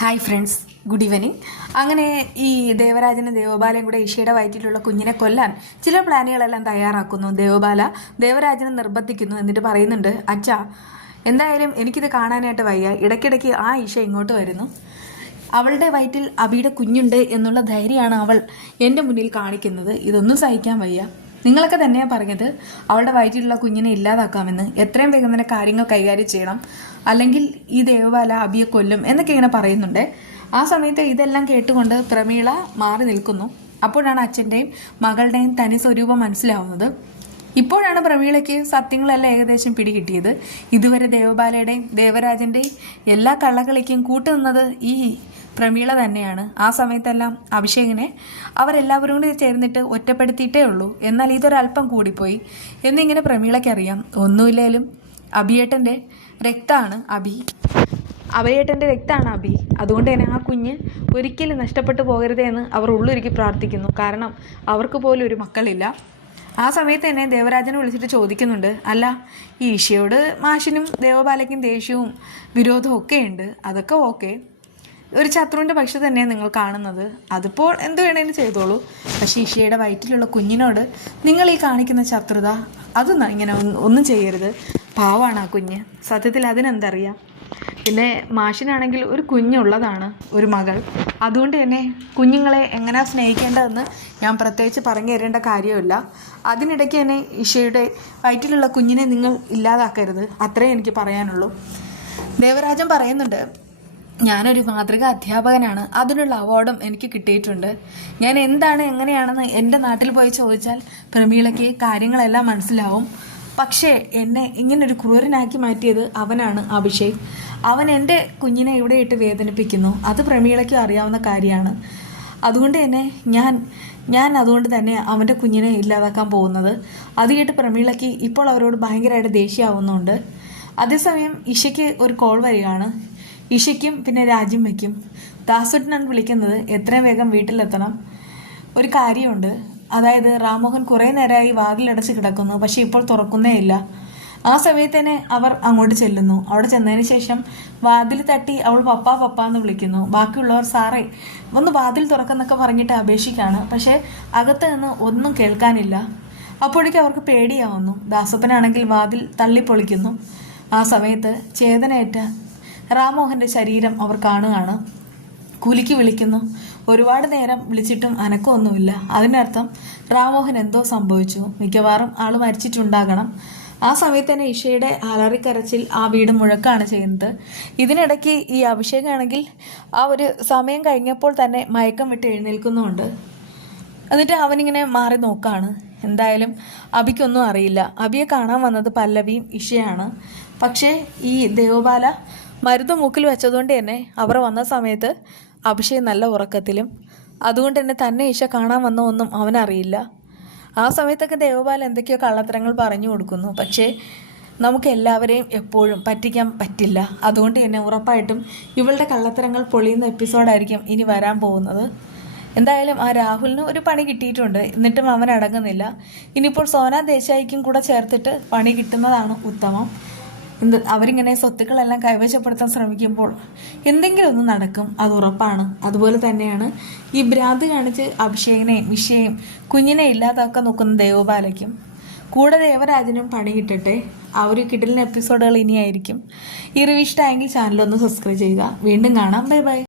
Hi friends good evening. അങ്ങനെ ഈ ദേവരാജനും ദേവബാലയും കൂടെ ഈശയുടെ വയറ്റിലുള്ള കുഞ്ഞിനെ കൊല്ലാൻ ചില പ്ലാനുകളെല്ലാം തയ്യാറാക്കുന്നു. ദേവബാല ദേവരാജനെ നിർബന്ധിക്കുന്നു എന്നിട്ട് പറയുന്നുണ്ട് അച്ഛാ എന്തായാലും എനിക്കിത് കാണാനായിട്ട് വയ്യ. ഇടയ്ക്കിടയ്ക്ക് ആ ഈശ ഇങ്ങോട്ട് വരുന്നു. അവളുടെ വയറ്റിൽ അബിയുടെ കുഞ്ഞുണ്ട് എന്നുള്ള ധൈര്യമാണ് അവൾ എന്റെ മുന്നിൽ കാണിക്കുന്നത്. ഇതൊന്നും സഹിക്കാൻ വയ്യ. നിങ്ങളൊക്കെ തന്നെയാണ് പറഞ്ഞത് അവളുടെ വയറ്റിലുള്ള കുഞ്ഞിനെ ഇല്ലാതാക്കാമെന്ന് എത്രയും വേഗം തന്നെ കാര്യങ്ങൾ കൈകാര്യം ചെയ്യണം. അല്ലെങ്കിൽ ഈ ദേവബാല അബിയെ കൊല്ലും എന്നൊക്കെ ഇങ്ങനെ പറയുന്നുണ്ട്. ആ സമയത്ത് ഇതെല്ലാം കേട്ടുകൊണ്ട് പ്രമീള മാറി നിൽക്കുന്നു. അപ്പോഴാണ് അച്ഛന്റെയും മകളുടെയും തനി സ്വരൂപം മനസ്സിലാവുന്നത്. ഇപ്പോഴാണ് പ്രമീളയ്ക്ക് സത്യങ്ങളെല്ലാം ഏകദേശം പിടികിട്ടിയത്. ഇതുവരെ ദേവബാലയുടെയും ദേവരാജന്റെയും എല്ലാ കള്ളകളിക്കും കൂട്ടുനിന്നത് ഈ പ്രമീള തന്നെയാണ്. ആ സമയത്തെല്ലാം അഭിഷേകിനെ അവരെല്ലാവരും കൂടി ചേർന്നിട്ട് ഒറ്റപ്പെടുത്തിയിട്ടേ ഉള്ളൂ. എന്നാൽ ഇതൊരല്പം കൂടിപ്പോയി. എന്നിങ്ങനെ പ്രമീളയ്ക്കറിയാം. ഒന്നുമില്ലേലും അഭിയേട്ടന്റെ രക്തമാണ് അഭി. അഭയേട്ടന്റെ രക്തമാണ് അഭി. അതുകൊണ്ട് തന്നെ ആ കുഞ്ഞ് ഒരിക്കലും നഷ്ടപ്പെട്ടു പോകരുതേ എന്ന് അവർ ഉള്ളൊരുക്കി പ്രാർത്ഥിക്കുന്നു. കാരണം അവർക്ക് പോലും ഒരു മക്കളില്ല. ആ സമയത്ത് തന്നെ ദേവരാജനെ വിളിച്ചിട്ട് ചോദിക്കുന്നുണ്ട്. അല്ല ഈ ഈശയോട് മാഷിനും ദേവബാലയ്ക്കും ദേഷ്യവും വിരോധവും ഒക്കെ ഉണ്ട് അതൊക്കെ ഓക്കെ. ഒരു ശത്രുവിന്റെ പക്ഷെ തന്നെയാണ് നിങ്ങൾ കാണുന്നത്. അതിപ്പോൾ എന്ത് വേണേലും ചെയ്തോളൂ. പക്ഷേ ഇഷയുടെ വയറ്റിലുള്ള കുഞ്ഞിനോട് നിങ്ങൾ ഈ കാണിക്കുന്ന ശത്രുത അത് ഇങ്ങനെ ഒന്നും- ചെയ്യരുത്. പാവാണ് ആ കുഞ്ഞ്. സത്യത്തിൽ അതിനെന്തറിയാം? പിന്നെ മാഷിനാണെങ്കിൽ ഒരു കുഞ്ഞുള്ളതാണ് ഒരു മകൾ. അതുകൊണ്ട് തന്നെ കുഞ്ഞുങ്ങളെ എങ്ങനെയാണ് സ്നേഹിക്കേണ്ടതെന്ന് ഞാൻ പ്രത്യേകിച്ച് പറഞ്ഞു തരേണ്ട കാര്യമില്ല. അതിനിടയ്ക്ക് തന്നെ ഇഷയുടെ വയറ്റിലുള്ള കുഞ്ഞിനെ നിങ്ങൾ ഇല്ലാതാക്കരുത്. അത്രേ എനിക്ക് പറയാനുള്ളൂ. ദേവരാജൻ പറയുന്നുണ്ട് ഞാനൊരു മാതൃക അധ്യാപകനാണ്. അതിനുള്ള അവാർഡും എനിക്ക് കിട്ടിയിട്ടുണ്ട്. ഞാൻ എന്താണ് എങ്ങനെയാണെന്ന് എന്റെ നാട്ടിൽ പോയി ചോദിച്ചാൽ പ്രമീളയ്ക്ക് കാര്യങ്ങളെല്ലാം മനസ്സിലാവും. പക്ഷേ എന്നെ ഇങ്ങനൊരു ക്രൂരനാക്കി മാറ്റിയത് അവനാണ് അഭിഷേക്. അവൻ എന്റെ കുഞ്ഞിനെ ഇവിടെ ഇട്ട് വേദനിപ്പിക്കുന്നു. അത് പ്രമീളയ്ക്കും അറിയാവുന്ന കാര്യമാണ്. അതുകൊണ്ട് തന്നെ ഞാൻ ഞാൻ അതുകൊണ്ട് തന്നെ അവന്റെ കുഞ്ഞിനെ ഇല്ലാതാക്കാൻ പോകുന്നത്. അത് കേട്ട് പ്രമീളയ്ക്ക് ഇപ്പോൾ അവരോട് ഭയങ്കരമായിട്ട് ദേഷ്യമാവുന്നുണ്ട് അതേസമയം ഇഷയ്ക്ക് ഒരു കോൾ വരികയാണ്. ഇഷയ്ക്കും പിന്നെ രാജ്യം വയ്ക്കും. ദാസുട്ടനാണ് വിളിക്കുന്നത് എത്രയും വേഗം വീട്ടിലെത്തണം. ഒരു കാര്യമുണ്ട്. അതായത് റാമോഹൻ കുറേ നേരമായി വാതിലടച്ച് കിടക്കുന്നു. പക്ഷെ ഇപ്പോൾ തുറക്കുന്നേ ഇല്ല. ആ സമയത്ത് തന്നെ അവർ അങ്ങോട്ട് ചെല്ലുന്നു. അവിടെ ചെന്നതിന് ശേഷം വാതിൽ തട്ടി അവൾ പപ്പ പപ്പ എന്ന് വിളിക്കുന്നു. ബാക്കിയുള്ളവർ സാറേ ഒന്ന് വാതിൽ തുറക്കുന്നൊക്കെ പറഞ്ഞിട്ട് അപേക്ഷിക്കാണ്. പക്ഷേ അകത്ത് നിന്ന് ഒന്നും കേൾക്കാനില്ല. അപ്പോഴേക്കും അവർക്ക് പേടിയാവുന്നു. ദാസപ്പനാണെങ്കിൽ വാതിൽ തള്ളിപ്പൊളിക്കുന്നു. ആ സമയത്ത് ചേതനയേറ്റ റാമോഹന്റെ ശരീരം അവർ കാണുകയാണ്. കുലിക്ക് വിളിക്കുന്നു. ഒരുപാട് നേരം വിളിച്ചിട്ടും അനക്കമൊന്നുമില്ല അതിനർത്ഥം റാമോഹൻ എന്തോ സംഭവിച്ചു. മിക്കവാറും ആൾ മരിച്ചിട്ടുണ്ടാകണം. ആ സമയത്ത് തന്നെ ഇഷയുടെ അലറിക്കരച്ചിൽ ആ വീട് മുഴക്കാണ് ചെയ്യുന്നത്. ഇതിനിടയ്ക്ക് ഈ അഭിഷേകാണെങ്കിൽ ആ ഒരു സമയം കഴിഞ്ഞപ്പോൾ തന്നെ മയക്കം വിട്ട് എഴുന്നേൽക്കുന്നുമുണ്ട്. എന്നിട്ട് അവനിങ്ങനെ മാറി നോക്കാണ്. എന്തായാലും അബിക്കൊന്നും അറിയില്ല. അബിയെ കാണാൻ വന്നത് പല്ലവിയും ഇഷയാണ്. പക്ഷേ ഈ ദേവബാല മരുന്ന് മൂക്കിൽ വെച്ചതുകൊണ്ട് തന്നെ അവർ വന്ന സമയത്ത് അഭിഷേക് നല്ല ഉറക്കത്തിലും അതുകൊണ്ട് തന്നെ തന്നെ ഈശ കാണാൻ വന്ന ഒന്നും അവനറിയില്ല. ആ സമയത്തൊക്കെ ദേവപാൽ എന്തൊക്കെയോ കള്ളത്തരങ്ങൾ പറഞ്ഞു കൊടുക്കുന്നു. പക്ഷേ നമുക്ക് എല്ലാവരെയും എപ്പോഴും പറ്റിക്കാൻ പറ്റില്ല. അതുകൊണ്ട് തന്നെ ഉറപ്പായിട്ടും ഇവളുടെ കള്ളത്തരങ്ങൾ പൊളിയുന്ന എപ്പിസോഡായിരിക്കും ഇനി വരാൻ പോകുന്നത്. എന്തായാലും ആ രാഹുലിന് ഒരു പണി കിട്ടിയിട്ടുണ്ട്. എന്നിട്ടും അവൻ അടങ്ങുന്നില്ല. ഇനിയിപ്പോൾ സോന ദേശായിക്കും കൂടെ ചേർത്തിട്ട് പണി കിട്ടുന്നതാണ് ഉത്തമം. അവരിങ്ങനെ സ്വത്തുക്കളെല്ലാം കൈവശപ്പെടുത്താൻ ശ്രമിക്കുമ്പോൾ എന്തെങ്കിലും ഒന്ന് നടക്കും അത് ഉറപ്പാണ്. അതുപോലെ തന്നെയാണ് ഈ ഭ്രാന്ത് കാണിച്ച് അഭിഷേകനെയും വിഷയം കുഞ്ഞിനെ ഇല്ലാതാക്കാൻ നോക്കുന്ന ദേവപാലയ്ക്കും കൂടെ ദേവരാജനും പണി കിട്ടട്ടെ. ആ ഒരു കിടലിന് എപ്പിസോഡുകൾ ഇനിയായിരിക്കും. ഈ റിവീഷ്ടായെങ്കിൽ ചാനലൊന്ന് സബ്സ്ക്രൈബ് ചെയ്യുക. വീണ്ടും കാണാം. Bye bye.